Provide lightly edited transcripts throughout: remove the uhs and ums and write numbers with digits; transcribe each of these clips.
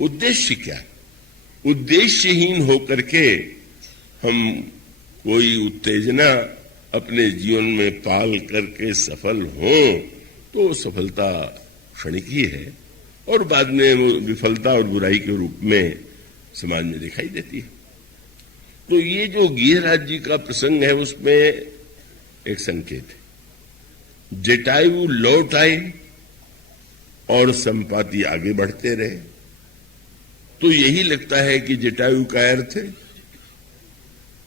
उद्देश्य क्या? उद्देश्यहीन होकर के हम कोई उत्तेजना अपने जीवन में पाल करके सफल हों तो सफलता क्षणिक ही है और बाद में वो विफलता और बुराई के रूप में समाज में दिखाई देती है। तो ये जो गिरिराज जी का प्रसंग है उसमें एक संकेत है, जटायु लौट आए और संपाति आगे बढ़ते रहे। तो यही लगता है कि जटायु का अर्थ है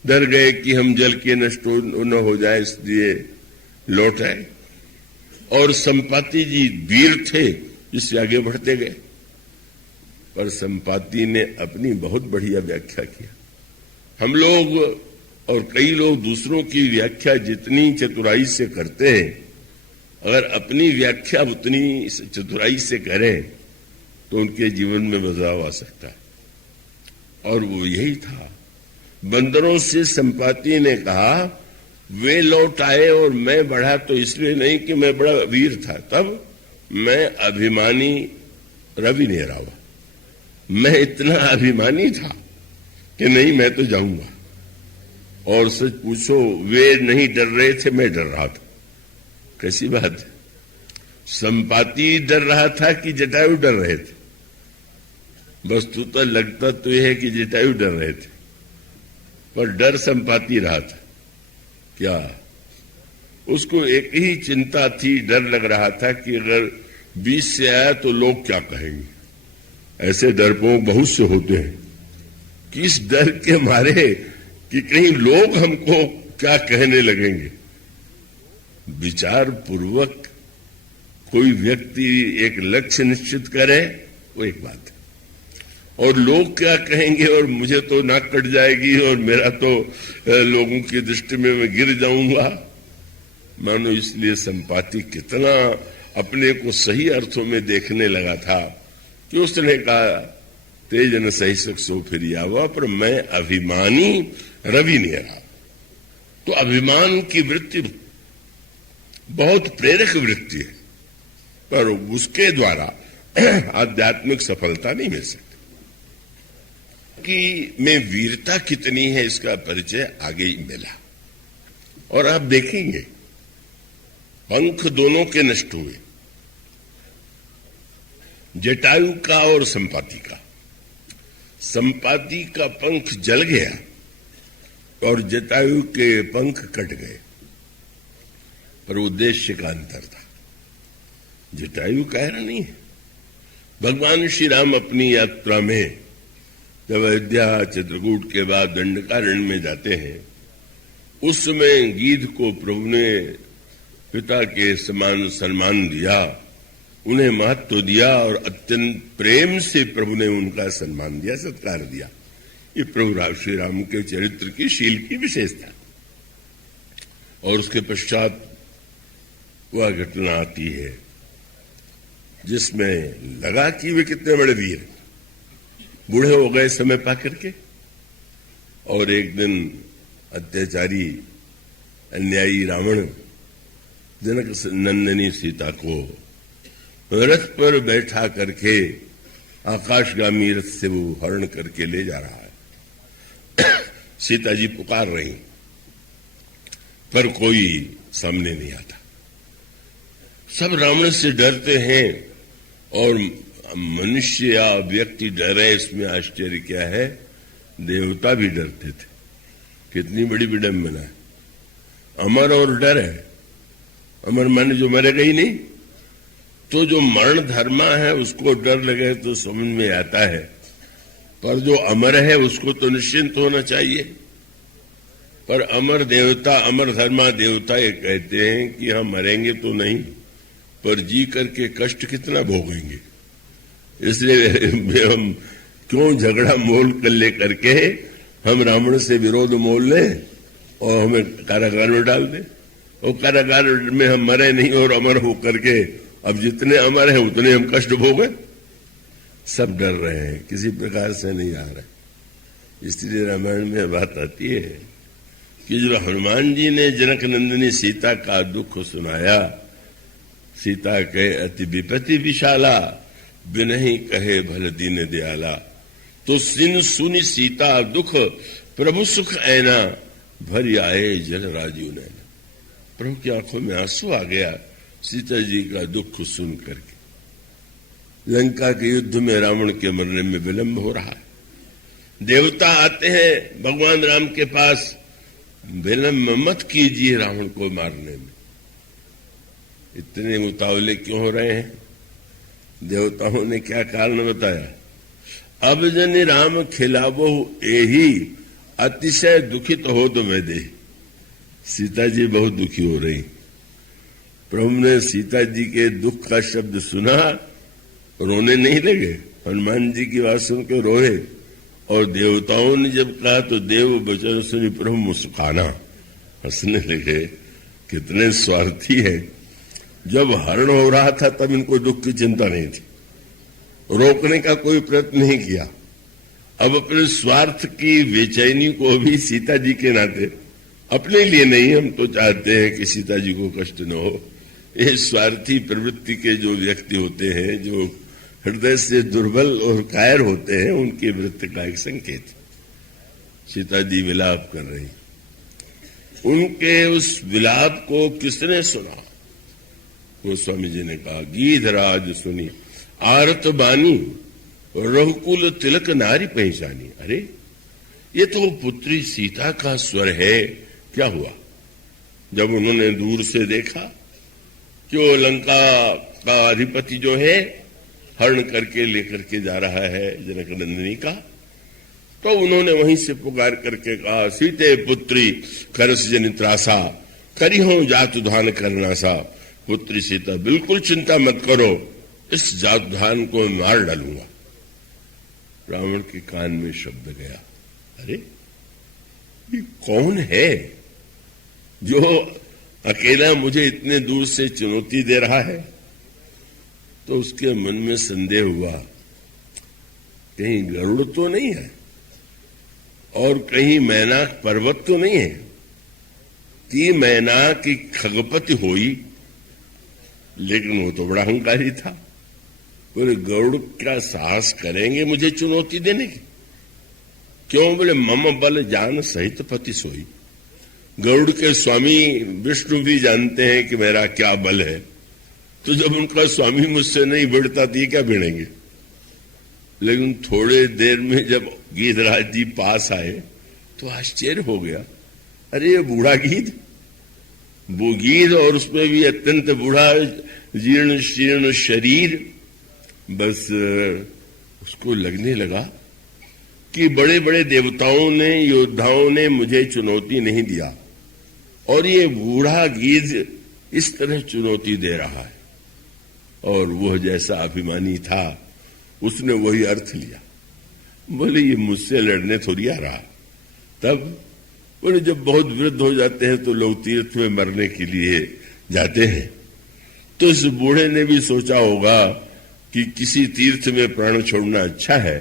डर गए कि हम जल के नष्ट न हो जाए इसलिए लौट आए, और संपाति जी वीर थे इससे आगे बढ़ते गए। पर संपाति ने अपनी बहुत बढ़िया व्याख्या किया। हम लोग और कई लोग दूसरों की व्याख्या जितनी चतुराई से करते हैं, अगर अपनी व्याख्या उतनी चतुराई से करें तो उनके जीवन में बदलाव आ सकता है। और वो यही था। बंदरों से संपाति ने कहा वे लौट आए और मैं बढ़ा तो इसलिए नहीं कि मैं बड़ा वीर था, तब मैं अभिमानी रवि नहीं रहा। मैं इतना अभिमानी था कि नहीं मैं तो जाऊंगा। और सच पूछो वे नहीं डर रहे थे, मैं डर रहा था। कैसी बात है? संपाति डर रहा था कि जटायु डर रहे थे? वस्तुतः लगता तो यह है कि जटायु डर रहे थे, पर डर संपाति रहा था। क्या? उसको एक ही चिंता थी, डर लग रहा था कि अगर बीच से आया तो लोग क्या कहेंगे। ऐसे डरपोक बहुत से होते हैं कि इस डर के मारे कि कहीं लोग हमको क्या कहने लगेंगे। विचार पूर्वक कोई व्यक्ति एक लक्ष्य निश्चित करे वो एक बात है, और लोग क्या कहेंगे और मुझे तो नाक कट जाएगी और मेरा तो लोगों की दृष्टि में मैं गिर जाऊंगा। मानो इसलिए संपाति कितना अपने को सही अर्थों में देखने लगा था कि उसने कहा तेज न सही सो फिर आवा, पर मैं अभिमानी रवि नहीं रहा। तो अभिमान की वृत्ति बहुत प्रेरक वृत्ति है, पर उसके द्वारा आध्यात्मिक सफलता नहीं मिल सकती। कि में वीरता कितनी है इसका परिचय आगे ही मिला। और आप देखेंगे पंख दोनों के नष्ट हुए, जटायु का और संपाति का। संपाति का पंख जल गया और जटायु के पंख कट गए, पर उद्देश्य का अंतर था। जटायु कह रहा नहीं है। भगवान श्री राम अपनी यात्रा में जब अयोध्या चित्रकूट के बाद दंडकारण्य में जाते हैं, उस समय गीध को प्रभु ने पिता के समान सम्मान दिया, उन्हें महत्व दिया और अत्यंत प्रेम से प्रभु ने उनका सम्मान दिया, सत्कार दिया। ये प्रभु श्री राम के चरित्र की शील की विशेषता। और उसके पश्चात वह घटना आती है जिसमें लगा कि वे कितने बड़े वीर, बूढ़े हो गए समय पा करके। और एक दिन अत्याचारी अन्यायी रावण जनक नंदिनी सीता को रथ पर बैठा करके आकाशगामी रथ से वो हरण करके ले जा रहा है। सीता जी पुकार रही, पर कोई सामने नहीं आता। सब रावण से डरते हैं और मनुष्य या व्यक्ति डरे, इसमें आश्चर्य क्या है, देवता भी डरते थे। कितनी बड़ी विडंबना है। अमर और डर है। अमर माने जो मरेगा ही नहीं, तो जो मरण धर्मा है उसको डर लगे तो समझ में आता है, पर जो अमर है उसको तो निश्चिंत होना चाहिए। पर अमर देवता, अमर धर्मा देवता ये कहते हैं कि हम मरेंगे तो नहीं, पर जी करके कष्ट कितना भोगेंगे। इसलिए हम क्यों झगड़ा मोल कर ले करके हम रावण से विरोध मोल लें और हमें कारागार में डाल दें, और कारागार में हम मरे नहीं और अमर हो करके अब जितने अमर हैं उतने हम कष्ट भोगे। सब डर रहे हैं, किसी प्रकार से नहीं आ रहे। इसलिए रामायण में बात आती है कि जो हनुमान जी ने जनक नंदिनी सीता का दुख सुनाया, सीता के अति विपत्ति विशाला बिनहि कहे भल दीन दयाला। तो सिन सुनि सीता दुख, प्रभु सुख ऐना, भर आए जल राजीव नैना। प्रभु की आंखों में आंसू आ गया सीता जी का दुख सुन करके। लंका के युद्ध में रावण के मरने में विलंब हो रहा है। देवता आते हैं भगवान राम के पास, विलंब मत कीजिए रावण को मारने में। इतने मुतावले क्यों हो रहे हैं? देवताओं ने क्या कारण बताया? अब जन राम खिलावो एही, अतिशय दुखित हो तो मैं दे। सीता जी बहुत दुखी हो रही। प्रभु ने सीता जी के दुख का शब्द सुना, रोने नहीं लगे। हनुमान जी की बात सुन के रोए। और देवताओं ने जब कहा तो देव वचन सुनी प्रभु मुस्काना, हंसने लगे। कितने स्वार्थी है। जब हरण हो रहा था तब इनको दुख की चिंता नहीं थी, रोकने का कोई प्रयत्न नहीं किया। अब अपने स्वार्थ की बेचैनी को भी सीता जी के नाते, अपने लिए नहीं, हम तो चाहते हैं कि सीता जी को कष्ट न हो। ये स्वार्थी प्रवृत्ति के जो व्यक्ति होते हैं, जो हृदय से दुर्बल और कायर होते हैं, उनकी वृत्ति का एक संकेत। सीता जी विलाप कर रही। उनके उस विलाप को किसने सुना? वो स्वामी जी ने कहा, गीधराज सुनी आरत बानी, रघुकुल तिलक नारी पहचानी। अरे ये तो पुत्री सीता का स्वर है। क्या हुआ? जब उन्होंने दूर से देखा कि वो लंका का अधिपति जो है हरण करके लेकर के जा रहा है जनक नंदिनी का, तो उन्होंने वहीं से पुकार करके कहा, सीते पुत्री करस जनित्रासा, करी हो जात धान करनासा। पुत्री सीता बिल्कुल चिंता मत करो, इस जात धान को मार डालूंगा। रावण के कान में शब्द गया, अरे ये कौन है जो अकेला मुझे इतने दूर से चुनौती दे रहा है? तो उसके मन में संदेह हुआ, कहीं गरुड़ तो नहीं है और कहीं मैनाक पर्वत तो नहीं है कि मैनाक की खगपति होई। लेकिन वो तो बड़ा अहंकारी था। बोले गरुड़ क्या साहस करेंगे मुझे चुनौती देने की? क्यों? बोले मम बल जान सहित पति सोई। गरुड़ के स्वामी विष्णु भी जानते हैं कि मेरा क्या बल है, तो जब उनका स्वामी मुझसे नहीं भिड़ता तो ये क्या भिड़ेंगे? लेकिन थोड़े देर में जब गीधराज जी पास आए तो आश्चर्य हो गया, अरे ये बूढ़ा गीध, वो गीध और उसमें भी अत्यंत बूढ़ा जीर्ण शीर्ण शरीर। बस उसको लगने लगा कि बड़े बड़े देवताओं ने, योद्धाओं ने मुझे चुनौती नहीं दिया और ये बूढ़ा गीध इस तरह चुनौती दे रहा है। और वह जैसा अभिमानी था उसने वही अर्थ लिया। बोले ये मुझसे लड़ने थोड़ी आ रहा। तब बोले जब बहुत वृद्ध हो जाते हैं तो लोग तीर्थ में मरने के लिए जाते हैं, तो इस बूढ़े ने भी सोचा होगा कि किसी तीर्थ में प्राण छोड़ना अच्छा है,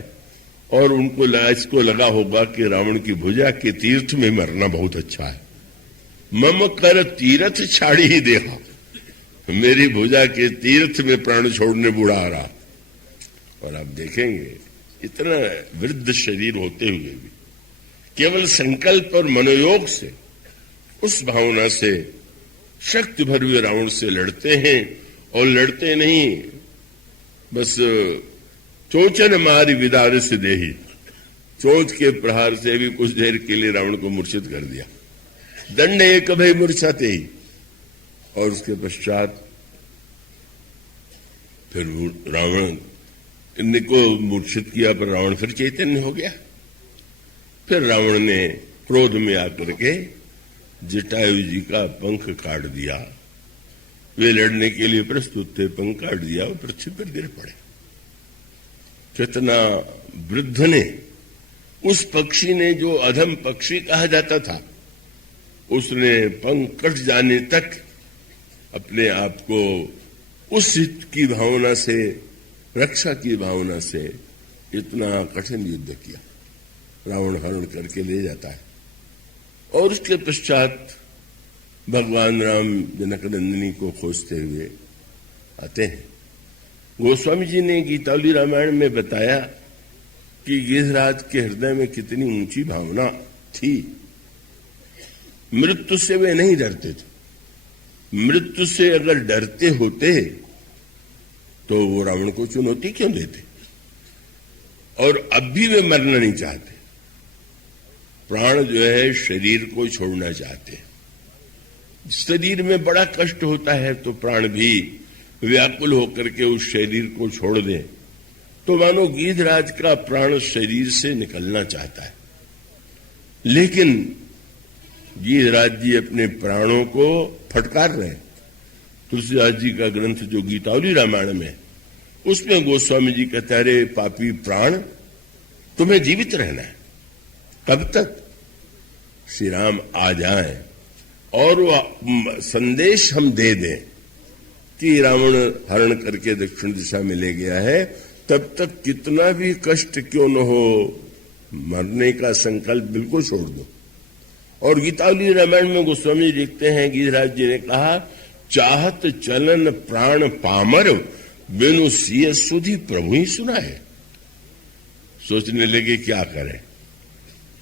और उनको इसको लगा होगा कि रावण की भुजा के तीर्थ में मरना बहुत अच्छा है। मम कर तीर्थ छाड़ी ही देखा, मेरी भुजा के तीर्थ में प्राण छोड़ने बूढ़ा आ रहा। और आप देखेंगे इतना वृद्ध शरीर होते हुए भी केवल संकल्प और मनोयोग से, उस भावना से शक्ति भर हुए रावण से लड़ते हैं। और लड़ते नहीं, बस चोचन मारी विदार से देही, चोच के प्रहार से भी कुछ देर के लिए रावण को मूर्छित कर दिया। दंड एक भय मूर्छाते ही। और उसके पश्चात फिर रावण को मूर्छित किया, पर रावण फिर चैतन्य हो गया। फिर रावण ने क्रोध में आकर के जटायु जी का पंख काट दिया। वे लड़ने के लिए प्रस्तुत थे, पंख काट दिया और पृथ्वी पर गिर पड़े। कितना वृद्ध ने, उस पक्षी ने जो अधम पक्षी कहा जाता था, उसने पंख कट जाने तक अपने आप को उस हित की भावना से, रक्षा की भावना से इतना कठिन युद्ध किया। रावण हरण करके ले जाता है और उसके पश्चात भगवान राम जनक नंदिनी को खोजते हुए आते हैं। गोस्वामी जी ने गीतावली रामायण में बताया कि गिरिराज के हृदय में कितनी ऊंची भावना थी। मृत्यु से वे नहीं डरते थे। मृत्यु से अगर डरते होते तो वो रावण को चुनौती क्यों देते? और अब भी वे मरना नहीं चाहते। प्राण जो है शरीर को छोड़ना चाहते। शरीर में बड़ा कष्ट होता है तो प्राण भी व्याकुल होकर के उस शरीर को छोड़ दे। तो मानो गिरिराज का प्राण शरीर से निकलना चाहता है, लेकिन गिरिराज जी अपने प्राणों को फटकार रहे। तुलसीदास जी का ग्रंथ जो गीतावली रामायण में, उसमें गोस्वामी जी कहते, अरे पापी प्राण, तुम्हें जीवित रहना है। कब तक? श्री राम आ जाएं और वो संदेश हम दे दें कि रावण हरण करके दक्षिण दिशा में ले गया है, तब तक कितना भी कष्ट क्यों न हो, मरने का संकल्प बिल्कुल छोड़ दो। और गीतावली रामायण में गोस्वामी जी लिखते हैं, गिरिराज जी ने कहा, चाहत चलन प्राण पामर, बिनु सिय सुधि प्रभु ही सुनाए। सोचने लगे क्या करें,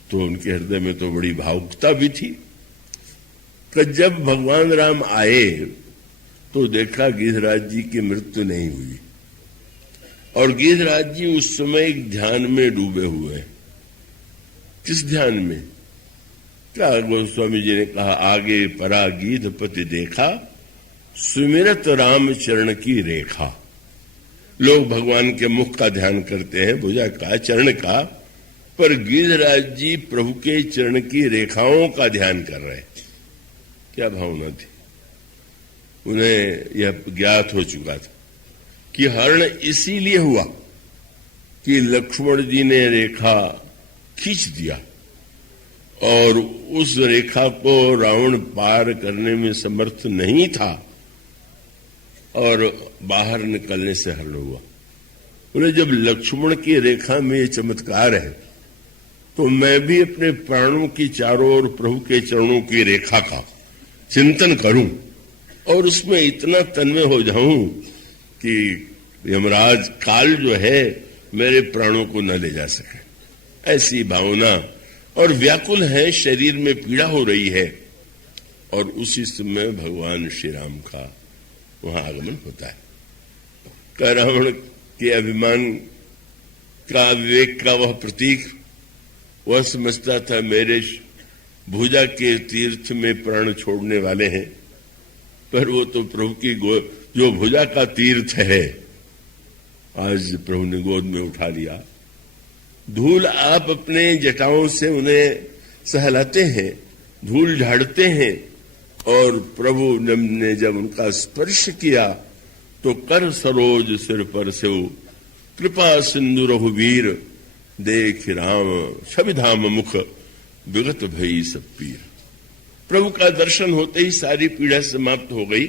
तो उनके हृदय में तो बड़ी भावुकता भी थी कि जब भगवान राम आए तो देखा गिरिराज जी की मृत्यु नहीं हुई। और गिरिराज जी उस समय एक ध्यान में डूबे हुए। किस ध्यान में? क्या गोस्वामी जी ने कहा, आगे परा गीधपति देखा, सुमिरत राम चरण की रेखा। लोग भगवान के मुख का ध्यान करते हैं, भुजा का, चरण का, पर गिरिराज जी प्रभु के चरण की रेखाओं का ध्यान कर रहे। क्या भावना थी उन्हें? यह ज्ञात हो चुका था कि हरण इसीलिए हुआ कि लक्ष्मण जी ने रेखा खींच दिया और उस रेखा को रावण पार करने में समर्थ नहीं था और बाहर निकलने से हरण हुआ। उन्हें जब लक्ष्मण की रेखा में ये चमत्कार है, तो मैं भी अपने प्राणों की चारों ओर प्रभु के चरणों की रेखा का चिंतन करूं और उसमें इतना तन्मय हो जाऊं कि यमराज काल जो है मेरे प्राणों को न ले जा सके। ऐसी भावना और व्याकुल है, शरीर में पीड़ा हो रही है। और उसी समय भगवान श्री राम का वहां आगमन होता है। रावण के अभिमान का, विवेक का वह प्रतीक, वह समझता था मेरे भुजा के तीर्थ में प्राण छोड़ने वाले हैं, पर वो तो प्रभु की जो भुजा का तीर्थ है, आज प्रभु ने गोद में उठा लिया। धूल आप अपने जटाओं से उन्हें सहलाते हैं, धूल झाड़ते हैं, और प्रभु ने जब उनका स्पर्श किया तो कर सरोज सिर पर से कृपा सिंधु रघुवीर, देख राम छविधाम मुख विगत भई सब पीर। प्रभु का दर्शन होते ही सारी पीड़ा समाप्त हो गई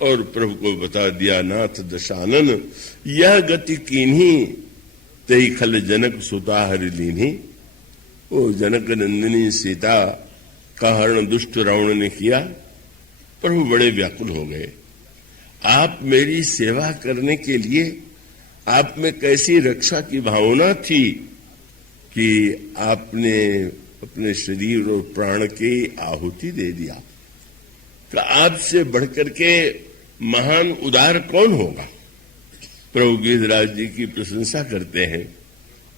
और प्रभु को बता दिया, नाथ दशानन यह गति कीन्ही, तई खल जनक सुता हरि लीन्ही। वो जनक नंदिनी सीता का हरण दुष्ट रावण ने किया। प्रभु बड़े व्याकुल हो गए। आप मेरी सेवा करने के लिए आप में कैसी रक्षा की भावना थी कि आपने अपने शरीर और प्राण की आहुति दे दिया। तो आपसे बढ़कर के महान उदार कौन होगा? प्रभु गिरिराज जी की प्रशंसा करते हैं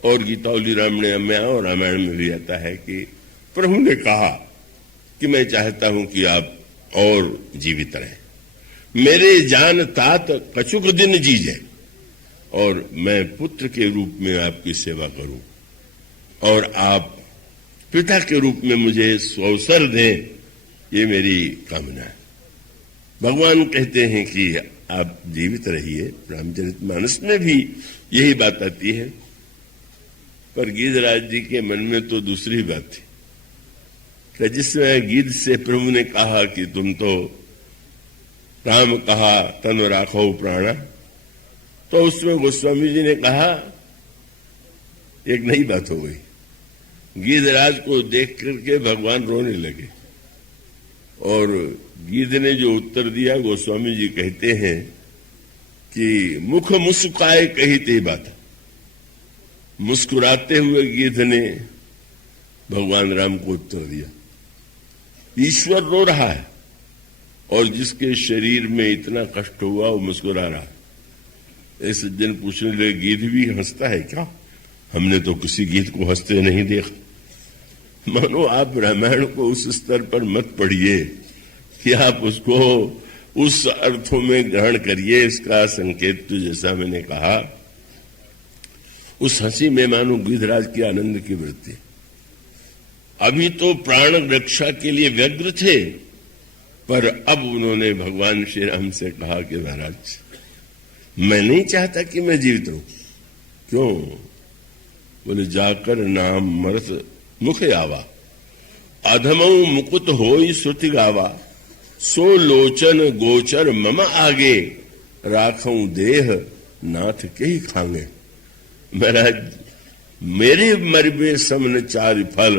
और गीतावली रामायण में भी आता है कि प्रभु ने कहा कि मैं चाहता हूं कि आप और जीवित रहें, मेरे जान तात कछुक दिन जीजे, और मैं पुत्र के रूप में आपकी सेवा करूं और आप पिता के रूप में मुझे अवसर दें, ये मेरी कामना है। भगवान कहते हैं कि आप जीवित रहिए। रामचरितमानस में भी यही बात आती है, पर गिरिराज जी के मन में तो दूसरी बात थी कि जिसमें गिद्ध से प्रभु ने कहा कि तुम तो राम कहा तन राखो प्राणा, तो उसमें गोस्वामी जी ने कहा एक नई बात हो गई। गिद्धराज को देख करके भगवान रोने लगे और गिद्ध ने जो उत्तर दिया, गोस्वामी जी कहते हैं कि मुख मुस्काए कही ते बात। मुस्कुराते हुए गिद्ध ने भगवान राम को उत्तर दिया, ईश्वर रो रहा है और जिसके शरीर में इतना कष्ट हुआ वो मुस्कुरा रहा है। ऐसे दिन पूछने लगे, गिद्ध भी हंसता है क्या? हमने तो किसी गिद्ध को हंसते नहीं देखा। मानो आप रामायण को उस स्तर पर मत पढ़िए कि आप उसको उस अर्थों में ग्रहण करिए। इसका संकेत तो जैसा मैंने कहा, उस हंसी में मानो गिद्धराज की आनंद की वृत्ति। अभी तो प्राण रक्षा के लिए व्यग्र थे, पर अब उन्होंने भगवान श्री राम से कहा कि महाराज मैं नहीं चाहता कि मैं जीवित रहूं। क्यों? बोले, जाकर नाम मरत मुख आवा, अधमऊ मुकुट होई श्रुति गावा, सो लोचन गोचर मम आगे, राखऊं देह नाथ के ही खांगे। महाराज मेरे मरबे समन चार फल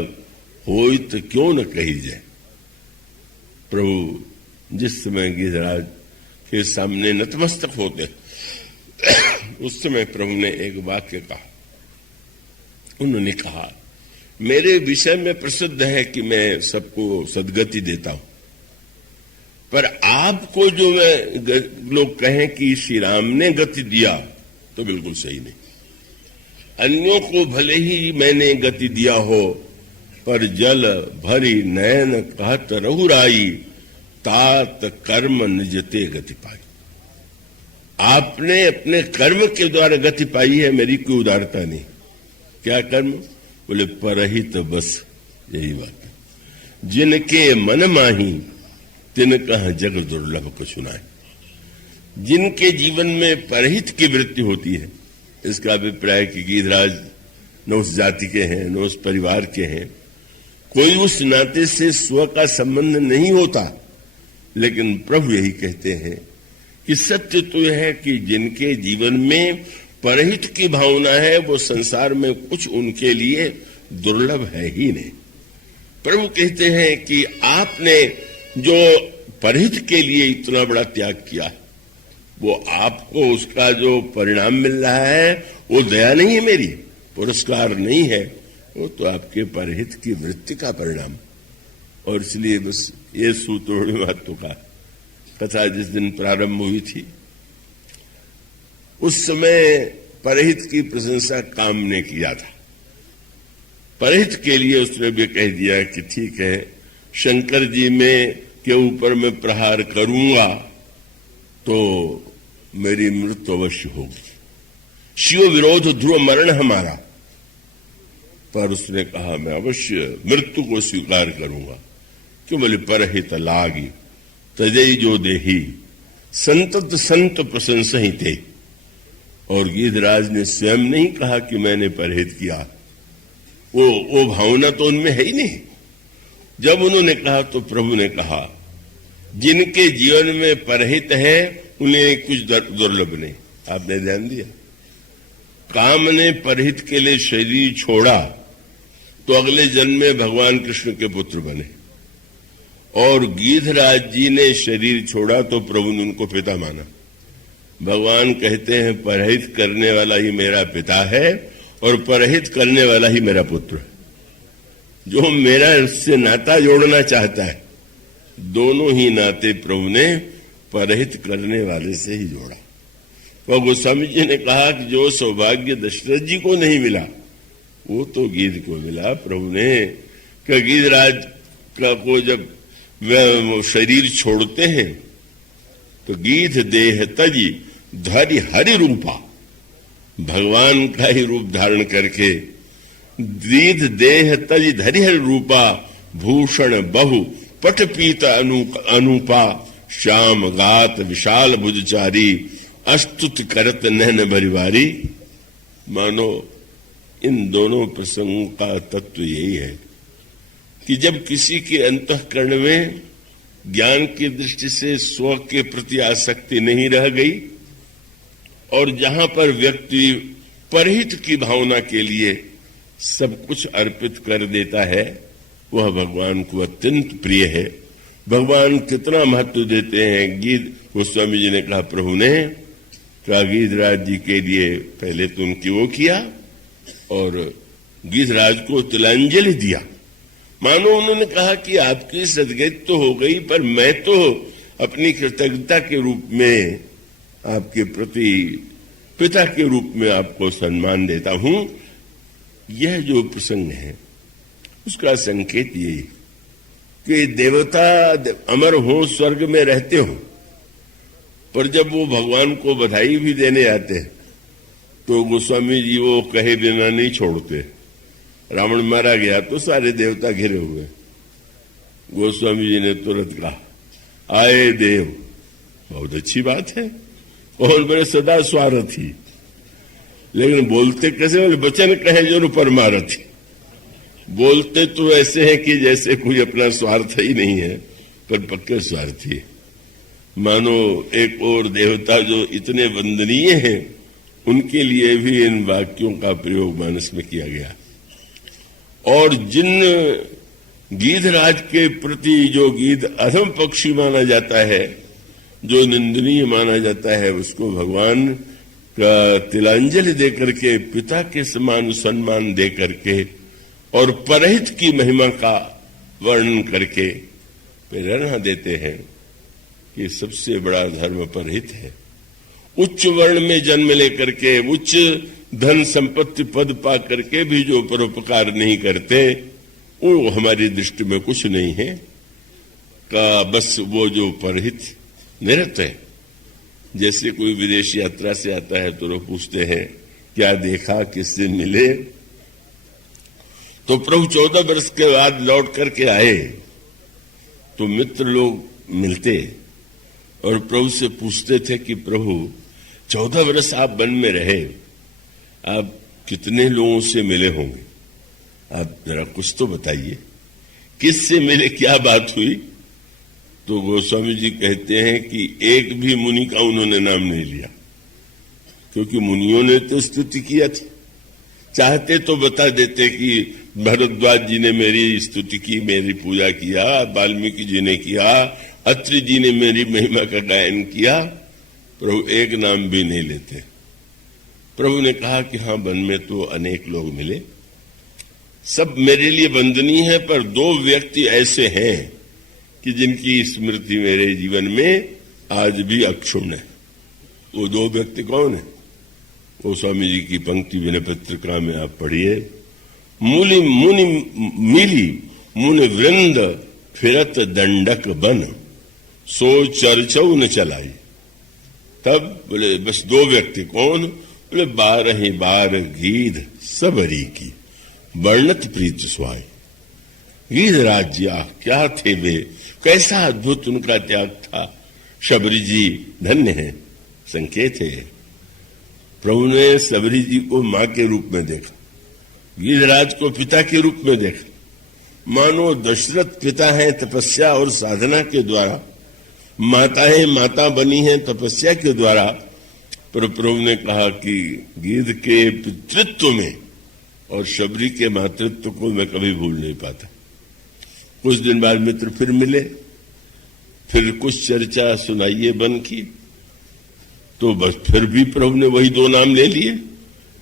होई तो क्यों न कही जाए। प्रभु जिस समय गिद्धराज के सामने नतमस्तक होते उस समय प्रभु ने एक वाक्य कहा। उन्होंने कहा, मेरे विषय में प्रसिद्ध है कि मैं सबको सदगति देता हूं, पर आपको जो लोग कहें कि श्री राम ने गति दिया तो बिल्कुल सही नहीं। अन्यों को भले ही मैंने गति दिया हो, पर जल भरी नयन कहत रहुराई, तात कर्म निजते गति पाई। आपने अपने कर्म के द्वारा गति पाई है, मेरी कोई उदारता नहीं। क्या कर्म? बोले, परहित बस, यही बात है। जिनके मन माही तिन कह जग दुर्लभ को सुनाए। जिनके जीवन में परहित की वृत्ति होती है, इसका अभिप्राय कि गिद्धराज न उस जाति के हैं न उस परिवार के हैं, कोई उस नाते से स्व का संबंध नहीं होता। लेकिन प्रभु यही कहते हैं कि सत्य तो यह है कि जिनके जीवन में परहित की भावना है, वो संसार में कुछ उनके लिए दुर्लभ है ही नहीं। प्रभु कहते हैं कि आपने जो परहित के लिए इतना बड़ा त्याग किया, वो आपको उसका जो परिणाम मिल रहा है वो दया नहीं है मेरी, पुरस्कार नहीं है, वो तो आपके परहित की वृत्ति का परिणाम। और इसलिए बस ये सूत्रों महत्व का कथा जिस दिन प्रारंभ हुई थी, उस समय परहित की प्रशंसा काम ने किया था। परहित के लिए उसने भी कह दिया कि ठीक है, शंकर जी में के ऊपर मैं प्रहार करूंगा तो मेरी मृत्यु अवश्य होगी। शिव विरोध ध्रुव मरण हमारा, पर उसने कहा मैं अवश्य मृत्यु को स्वीकार करूंगा। क्यों? बोले, परहित लागी तजई जो देही, संतत संत प्रशंसा ही थे। और गिद्धराज ने स्वयं नहीं कहा कि मैंने परहित किया, वो भावना तो उनमें है ही नहीं। जब उन्होंने कहा तो प्रभु ने कहा, जिनके जीवन में परहित है उन्हें कुछ दुर्लभ नहीं। आपने ध्यान दिया, काम ने परहित के लिए शरीर छोड़ा तो अगले जन्म में भगवान कृष्ण के पुत्र बने, और गिद्धराज जी ने शरीर छोड़ा तो प्रभु ने उनको पिता माना। भगवान कहते हैं परहित करने वाला ही मेरा पिता है और परहित करने वाला ही मेरा पुत्र है। जो मेरा उससे नाता जोड़ना चाहता है, दोनों ही नाते प्रभु ने परहित करने वाले से ही जोड़ा। तो गोस्वामी जी ने कहा कि जो सौभाग्य दशरथ जी को नहीं मिला वो तो गिद्ध को मिला। प्रभु ने कि गिद्धराज का को जब वे शरीर छोड़ते हैं तो गिद्ध देह तजी धरि हरि रूपा, भगवान का ही रूप धारण करके गिद्ध देह तजी धरि हरि रूपा, भूषण बहु पट पीत अनुपा, श्याम गात विशाल भुजचारी, अस्तुत करत नहन भरिवारी। मानो इन दोनों प्रसंगों का तत्व यही है कि जब किसी के अंतःकरण में ज्ञान की दृष्टि से स्व के प्रति आसक्ति नहीं रह गई और जहां पर व्यक्ति परहित की भावना के लिए सब कुछ अर्पित कर देता है, वह भगवान को अत्यंत प्रिय है। भगवान कितना महत्व देते हैं। गीत गोस्वामी जी ने कहा, प्रभु ने का गीधराज जी के लिए पहले तो उनकी वो किया और गीधराज को तिलांजलि दिया। मानो उन्होंने कहा कि आपकी सदगति तो हो गई, पर मैं तो अपनी कृतज्ञता के रूप में आपके प्रति पिता के रूप में आपको सम्मान देता हूं। यह जो प्रसंग है उसका संकेत ये कि देवता अमर हो, स्वर्ग में रहते हो, पर जब वो भगवान को बधाई भी देने आते हैं तो गोस्वामी जी वो कहे बिना नहीं छोड़ते। रावण मारा गया तो सारे देवता घिरे हुए, गोस्वामी जी ने तुरंत कहा, आए देव, बहुत अच्छी बात है, कौन बड़े सदा स्वार्थी, लेकिन बोलते कैसे, बोले वचन कहे जो परमारथी। बोलते तो ऐसे हैं कि जैसे कोई अपना स्वार्थ ही नहीं है, पर पक्के स्वार्थी है। मानो एक और देवता जो इतने वंदनीय हैं, उनके लिए भी इन वाक्यों का प्रयोग मानस में किया गया। और जिन गीधराज के प्रति जो गीध अधम पक्षी माना जाता है, जो निंदनीय माना जाता है, उसको भगवान का तिलांजलि दे करके, पिता के समान सम्मान दे करके और परहित की महिमा का वर्णन करके प्रेरणा देते हैं कि सबसे बड़ा धर्म परहित है। उच्च वर्ण में जन्म लेकर के, उच्च धन संपत्ति पद पा करके भी जो परोपकार नहीं करते, वो हमारी दृष्टि में कुछ नहीं है का, बस वो जो परहित निरत है। जैसे कोई विदेश यात्रा से आता है तो लोग पूछते हैं क्या देखा, किससे मिले, तो प्रभु 14 वर्ष के बाद लौट करके आए तो मित्र लोग मिलते और प्रभु से पूछते थे कि प्रभु 14 वर्ष आप वन में रहे, आप कितने लोगों से मिले होंगे, आप जरा कुछ तो बताइए, किससे मिले, क्या बात हुई। तो गोस्वामी जी कहते हैं कि एक भी मुनि का उन्होंने नाम नहीं लिया, क्योंकि मुनियों ने तो स्तुति किया थी। चाहते तो बता देते कि भरद्वाज जी ने मेरी स्तुति की, मेरी पूजा किया, वाल्मीकि जी ने किया, अत्रि जी ने मेरी महिमा का गायन किया। प्रभु एक नाम भी नहीं लेते। प्रभु ने कहा कि हाँ, वन में तो अनेक लोग मिले, सब मेरे लिए वंदनीय है, पर 2 व्यक्ति ऐसे हैं कि जिनकी स्मृति मेरे जीवन में आज भी अक्षुण्ण है। वो 2 व्यक्ति कौन है? वो स्वामी जी की पंक्ति विनय पत्रिका में आप पढ़िए, मूली मुनि मिली मुनि वृंद फिरत दंडक बन, सो चर्चौ न चलाई। तब बोले बस 2 व्यक्ति, कौन? बोले 12 बार गीध सबरी की वर्णत प्रीत स्वाई। गीध राज्या क्या थे वे, कैसा अद्भुत उनका त्याग था। शबरी जी धन्य है, संकेत है। प्रभु ने शबरी जी को मां के रूप में देखा, गीधराज को पिता के रूप में देखा। मानो दशरथ पिता है तपस्या और साधना के द्वारा, माताएं माता बनी हैं तपस्या के द्वारा। पर प्रभु ने कहा कि गीध के पितृत्व में और शबरी के मातृत्व को मैं कभी भूल नहीं पाता। कुछ दिन बाद मित्र फिर मिले, फिर कुछ चर्चा सुनाइए बन की, तो बस फिर भी प्रभु ने वही 2 नाम ले लिए।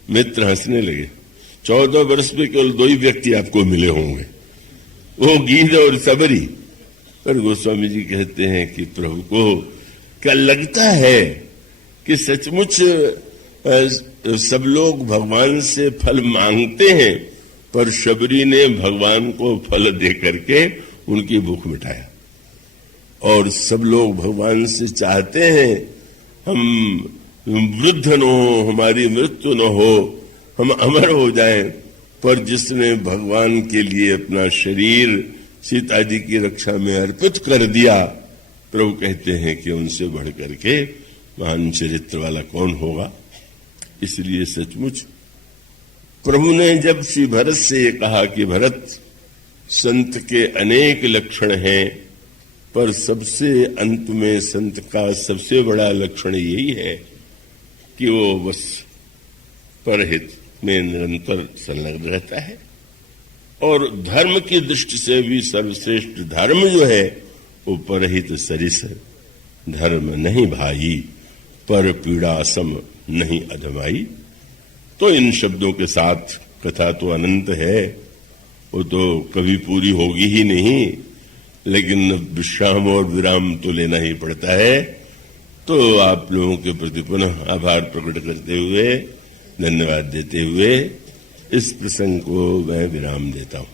मित्र हंसने लगे। 14 वर्ष में केवल 2 ही व्यक्ति आपको मिले होंगे, वो गीध और सबरी। पर गोस्वामी जी कहते हैं कि प्रभु को क्या लगता है कि सचमुच सब लोग भगवान से फल मांगते हैं, पर शबरी ने भगवान को फल दे करके उनकी भूख मिटाया। और सब लोग भगवान से चाहते हैं हम वृद्ध न हो, हमारी मृत्यु न हो, हम अमर हो जाएं, पर जिसने भगवान के लिए अपना शरीर सीता जी की रक्षा में अर्पित कर दिया, प्रभु कहते हैं कि उनसे बढ़ करके महान चरित्र वाला कौन होगा। इसलिए सचमुच प्रभु ने जब श्री भरत से ये कहा कि भरत, संत के अनेक लक्षण हैं, पर सबसे अंत में संत का सबसे बड़ा लक्षण यही है कि वो बस परहित में निरंतर संलग्न रहता है। और धर्म की दृष्टि से भी सर्वश्रेष्ठ धर्म जो है वो परहित सरिस धर्म नहीं भाई, पर पीड़ा सम नहीं अधमाई। तो इन शब्दों के साथ कथा तो अनंत है, वो तो कभी पूरी होगी ही नहीं, लेकिन विश्राम और विराम तो लेना ही पड़ता है। तो आप लोगों के प्रति पुनः आभार प्रकट करते हुए, धन्यवाद देते हुए इस प्रसंग को मैं विराम देता हूं।